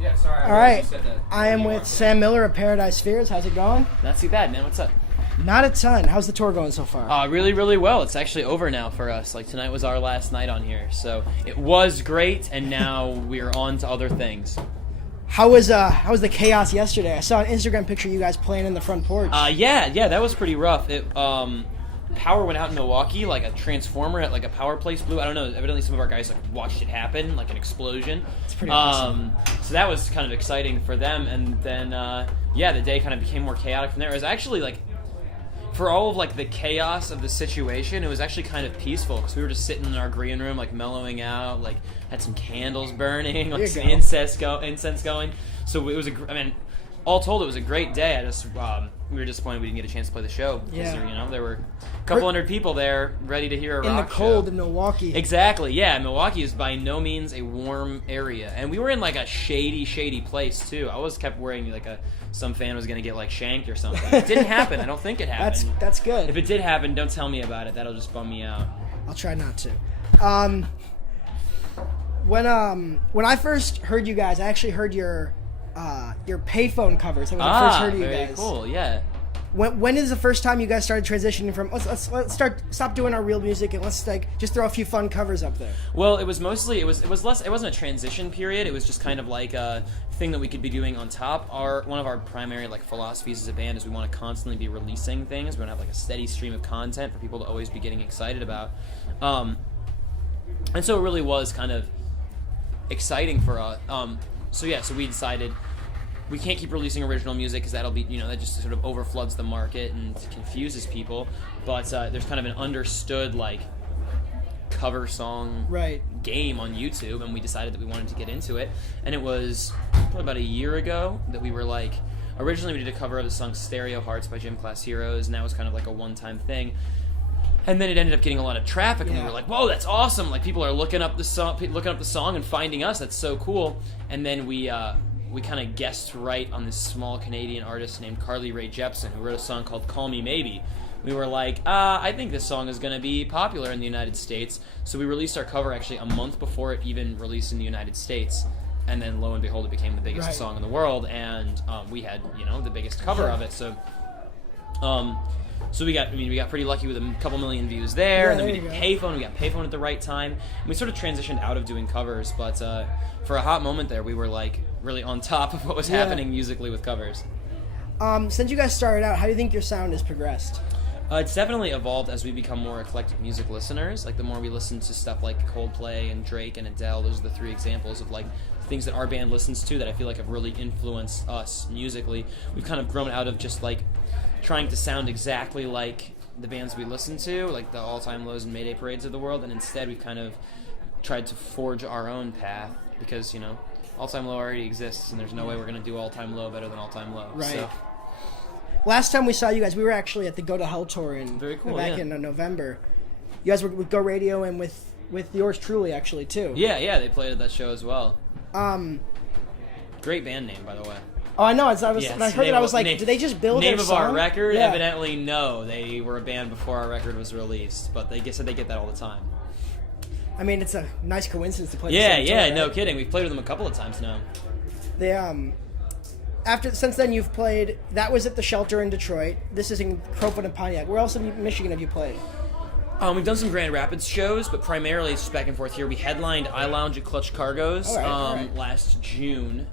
Yeah, sorry. All right. I am with Sam Miller of Paradise Spheres. How's it going? Not too bad, man. What's up? Not a ton. How's the tour going so far? Really, really well. It's actually over now for us. Like, tonight was our last night on here. So it was great, and now we're on to other things. How was the chaos yesterday? I saw an Instagram picture of you guys playing in the front porch. Yeah, that was pretty rough. Power went out in Milwaukee, like a transformer at like a power place blew. I don't know. Evidently, some of our guys like watched it happen, like an explosion. It's pretty awesome. So that was kind of exciting for them. And then the day kind of became more chaotic from there. It was actually like, for all of like the chaos of the situation, it was actually kind of peaceful because we were just sitting in our green room, like mellowing out, like had some candles burning, like some incense going. So it was all told, it was a great day. We were disappointed we didn't get a chance to play the show. Yeah. There were a couple hundred people there ready to hear a rock show. In the cold in Milwaukee. Exactly, yeah. Milwaukee is by no means a warm area. And we were in like a shady place too. I always kept worrying like some fan was going to get like shanked or something. It didn't happen. I don't think it happened. That's good. If it did happen, don't tell me about it. That'll just bum me out. I'll try not to. When I first heard you guys, I actually heard your payphone covers. That was the first heard of you guys. Very cool. Yeah. When is the first time you guys started transitioning from let's stop doing our real music and let's like just throw a few fun covers up there? Well, it was mostly it wasn't a transition period. It was just kind of like a thing that we could be doing on top. One of our primary like philosophies as a band is we want to constantly be releasing things. We want to have like a steady stream of content for people to always be getting excited about. And so it really was kind of exciting for us. So we decided we can't keep releasing original music because that'll be, that just sort of overfloods the market and confuses people. But there's kind of an understood like cover song game on YouTube, and we decided that we wanted to get into it. And it was probably about a year ago that we were like, originally we did a cover of the song Stereo Hearts by Gym Class Heroes, and that was kind of like a one-time thing. And then it ended up getting a lot of traffic, and we were like, "Whoa, that's awesome! Like people are looking up the song and finding us. That's so cool." And then we kind of guessed right on this small Canadian artist named Carly Rae Jepsen, who wrote a song called "Call Me Maybe." We were like, I think this song is going to be popular in the United States. So we released our cover actually a month before it even released in the United States. And then lo and behold, it became the biggest song in the world, and we had the biggest cover of it. So we got pretty lucky with a couple million views there, and then we did Payphone. We got Payphone at the right time, and we sort of transitioned out of doing covers. But for a hot moment there, we were like really on top of what was happening musically with covers. Since you guys started out, how do you think your sound has progressed? It's definitely evolved as we become more eclectic music listeners. Like the more we listen to stuff like Coldplay and Drake and Adele, those are the three examples of like things that our band listens to that I feel like have really influenced us musically. We've kind of grown out of just like trying to sound exactly like the bands we listen to, like the All Time Lows and Mayday Parades of the world, and instead we've kind of tried to forge our own path because, All Time Low already exists, and there's no way we're going to do All Time Low better than All Time Low. Right. So. Last time we saw you guys, we were actually at the Go to Hell tour back in November. You guys were with Go Radio and with yours truly, actually, too. Yeah, they played at that show as well. Great band name, by the way. Oh, I know. When I heard it, I was like, did they just build their song? Name of our record? Yeah. Evidently, no. They were a band before our record was released, but they said they get that all the time. I mean, it's a nice coincidence to play the same tour, right? No kidding. We've played with them a couple of times now. They, since then you've played, that was at the Shelter in Detroit. This is in Crofoot and Pontiac. Where else in Michigan have you played? We've done some Grand Rapids shows, but primarily it's just back and forth here. We headlined iLounge at Clutch Cargo's last June.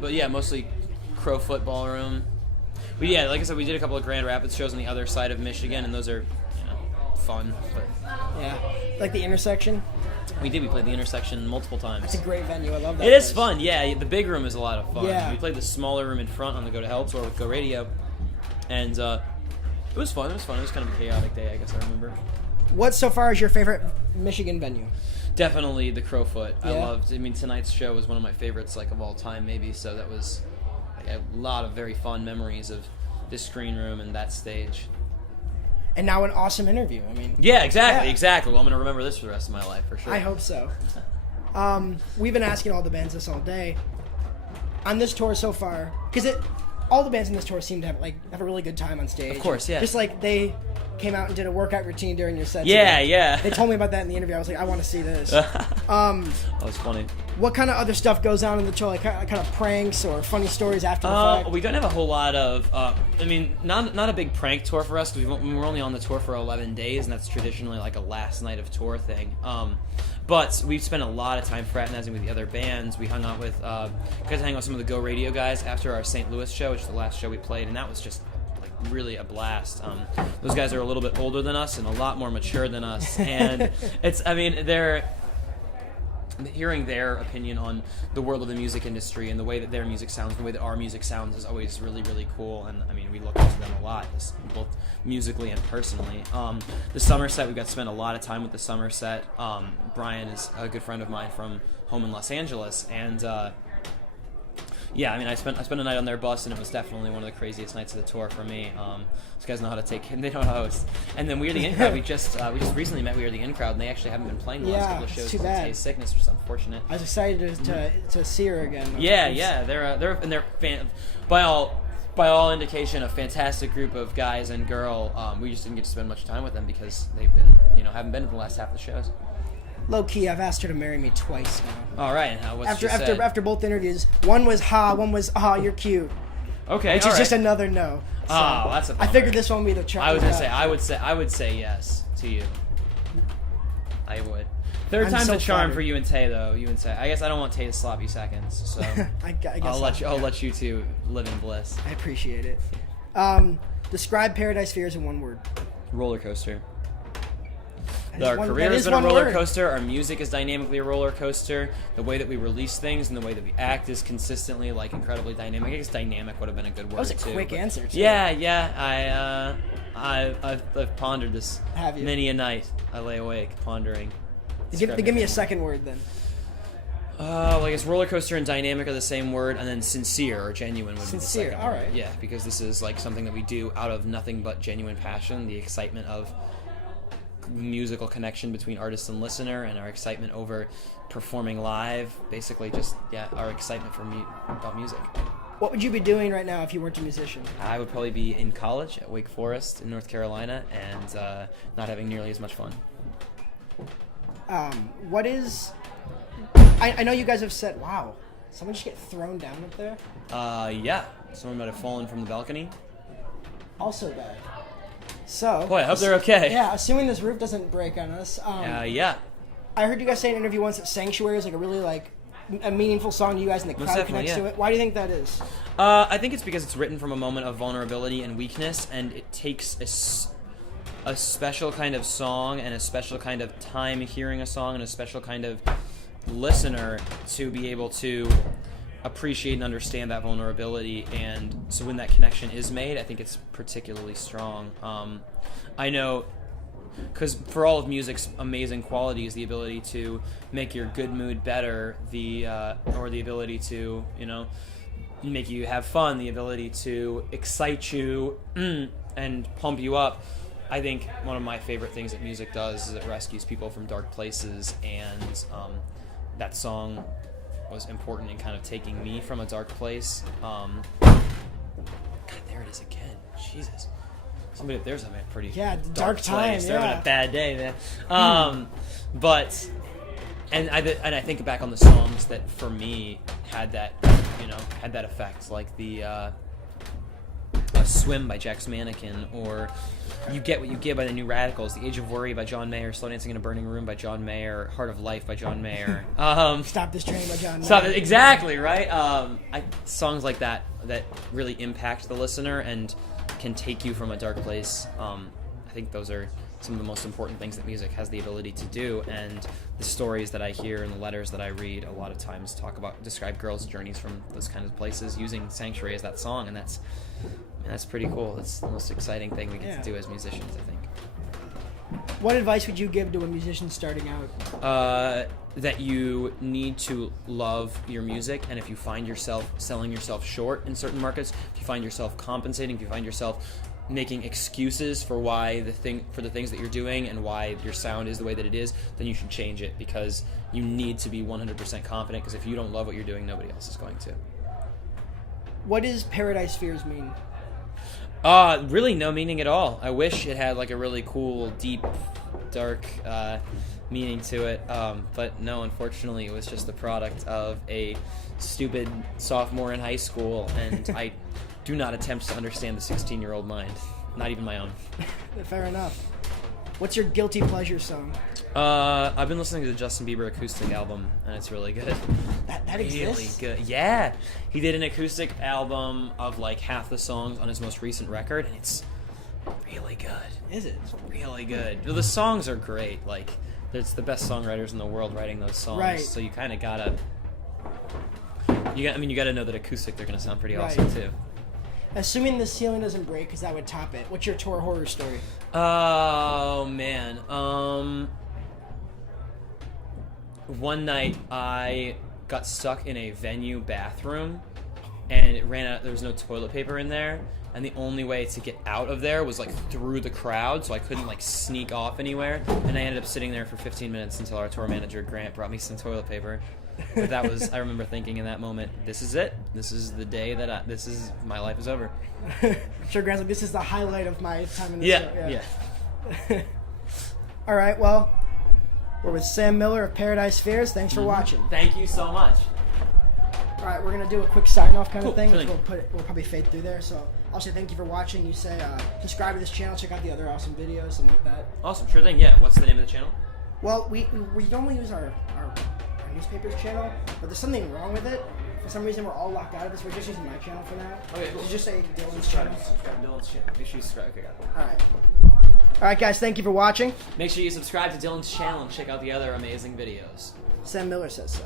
But yeah, mostly Crofoot Ballroom. But yeah, like I said, we did a couple of Grand Rapids shows on the other side of Michigan, and those are fun. But yeah, like the Intersection. We played the Intersection multiple times. It's a great venue. I love that. It is fun. Yeah, the big room is a lot of fun. Yeah. We played the smaller room in front on the Go to Hell tour with Go Radio, and it was fun. It was kind of a chaotic day, I guess I remember. What so far is your favorite Michigan venue? Definitely the Crofoot. Yeah. Tonight's show was one of my favorites, like, of all time, maybe. So that was like, a lot of very fun memories of this screen room and that stage. And now an awesome interview. I mean. Yeah, exactly. Well, I'm gonna remember this for the rest of my life for sure. I hope so. We've been asking all the bands this all day. On this tour so far, because all the bands in this tour seem to have a really good time on stage. Of course, yeah. Just like they came out and did a workout routine during your set. Yeah, today. yeah. They told me about that in the interview. I was like, I want to see this. That was funny. What kind of other stuff goes on in the tour? Like kind of pranks or funny stories after the fact? We don't have a whole lot of. Not a big prank tour for us because we were only on the tour for 11 days, and that's traditionally like a last night of tour thing. But we've spent a lot of time fraternizing with the other bands. We hung out with, got to hang out with some of the Go Radio guys after our St. Louis show, which is the last show we played, and that was just really a blast. Those guys are a little bit older than us and a lot more mature than us, and they're hearing their opinion on the world of the music industry and the way that their music sounds, the way that our music sounds is always really, really cool. And we look up to them a lot, both musically and personally. The Somerset, we got to spend a lot of time with the Somerset. Brian is a good friend of mine from home in Los Angeles, and I spent a night on their bus, and it was definitely one of the craziest nights of the tour for me. These guys know how to they know how to host. And then We Are the In Crowd, we just recently met We Are the In Crowd, and they actually haven't been playing the last couple of shows too because of bad. Tay's sickness, which is unfortunate. I was excited to see her again. Yeah, they're by all indication a fantastic group of guys and girl. We just didn't get to spend much time with them because they've been haven't been at the last half of the shows. Low key, I've asked her to marry me twice now. All right, and what's she said? After both interviews, one was one was you're cute. Okay, which is just another no. So that's a bummer. I figured this one would be the try. I was gonna say I would say yes to you. I would. Third time's a charm flattered. for you and Tay, though. You and Tay. I guess I don't want Tay to sloppy seconds, so I guess I'll let you two live in bliss. I appreciate it. Describe Paradise Fears in one word. Roller coaster. That Our is one- career that has is been a one roller word. coaster. Our music is dynamically a roller coaster. The way that we release things and the way that we act is consistently incredibly dynamic. I guess dynamic would have been a good word. That was a too, quick but- answer, too. Yeah. I've pondered this Have you? many a night. I lay awake pondering. Give me a second word then. I guess roller coaster and dynamic are the same word, and then sincere or genuine would Sincere, be the second all word. right. Yeah, because this is something that we do out of nothing but genuine passion, the excitement of musical connection between artist and listener, and our excitement over performing live. Basically, just our excitement for about music. What would you be doing right now if you weren't a musician? I would probably be in college at Wake Forest in North Carolina, and not having nearly as much fun. What is? I know you guys have said, wow, someone just get thrown down up there. Yeah, someone might have fallen from the balcony. Also bad. So. Boy, I hope they're okay. Yeah, assuming this roof doesn't break on us. Yeah. I heard you guys say in an interview once that Sanctuary is a really a meaningful song to you guys, and the crowd connects to it. Why do you think that is? I think it's because it's written from a moment of vulnerability and weakness, and it takes a special kind of song and a special kind of time hearing a song and a special kind of listener to be able to appreciate and understand that vulnerability. And so when that connection is made, I think it's particularly strong. I know, because for all of music's amazing qualities, the ability to make your good mood better, or the ability to make you have fun, the ability to excite you and pump you up. I think one of my favorite things that music does is it rescues people from dark places, and that song was important in kind of taking me from a dark place. God, there it is again. Jesus. Somebody up there's having a pretty dark time. place. They're having a bad day, man. But I think back on the songs that for me had that effect, like the Swim by Jack's Mannequin, or You Get What You Give by the New Radicals, The Age of Worry by John Mayer, Slow Dancing in a Burning Room by John Mayer, Heart of Life by John Mayer. Stop This Train by John Mayer. Exactly, right? Songs like that really impact the listener and can take you from a dark place. I think those are some of the most important things that music has the ability to do, and the stories that I hear and the letters that I read a lot of times describe girls' journeys from those kinds of places using Sanctuary as that song, and that's pretty cool. That's the most exciting thing we get to do as musicians, I think. What advice would you give to a musician starting out? That you need to love your music, and if you find yourself selling yourself short in certain markets, if you find yourself compensating, if you find yourself making excuses for the things that you're doing and why your sound is the way that it is, then you should change it, because you need to be 100% confident, because if you don't love what you're doing, nobody else is going to. What does Paradise Fears mean? Really no meaning at all. I wish it had like a really cool, deep, dark meaning to it. But no, unfortunately, it was just the product of a stupid sophomore in high school, and I do not attempt to understand the 16-year-old mind. Not even my own. Fair enough. What's your guilty pleasure song? I've been listening to the Justin Bieber acoustic album, and it's really good. That exists? Really good. Yeah. He did an acoustic album of like half the songs on his most recent record, and it's really good. Is it? It's really good. The songs are great. Like, it's the best songwriters in the world writing those songs. Right. So you kind of gotta... you gotta know that acoustic, they're gonna sound pretty awesome, too. Assuming the ceiling doesn't break, because that would top it. What's your tour horror story? Oh, man. One night I got stuck in a venue bathroom, and it ran out. There was no toilet paper in there, and the only way to get out of there was like through the crowd, so I couldn't like sneak off anywhere. And I ended up sitting there for 15 minutes until our tour manager Grant brought me some toilet paper. But that was, I remember thinking in that moment, this is it. This is the day that my life is over. I'm sure Grant's like, this is the highlight of my time in the show. Yeah. All right, well, we're with Sam Miller of Paradise Fears. Thanks for watching. Thank you so much. All right, we're going to do a quick sign-off kind of thing. Sure. We'll probably fade through there. So I'll say thank you for watching. You say subscribe to this channel. Check out the other awesome videos, something like that. Awesome. Sure thing. Yeah. What's the name of the channel? Well, we normally use our newspaper's channel, but there's something wrong with it. For some reason, we're all locked out of this. We're just using my channel for now. Okay, cool. So just say Dylan's channel. Subscribe to Dylan's channel. Make sure you subscribe. Okay, got it. All right. All right, guys. Thank you for watching. Make sure you subscribe to Dylan's channel and check out the other amazing videos. Sam Miller says so.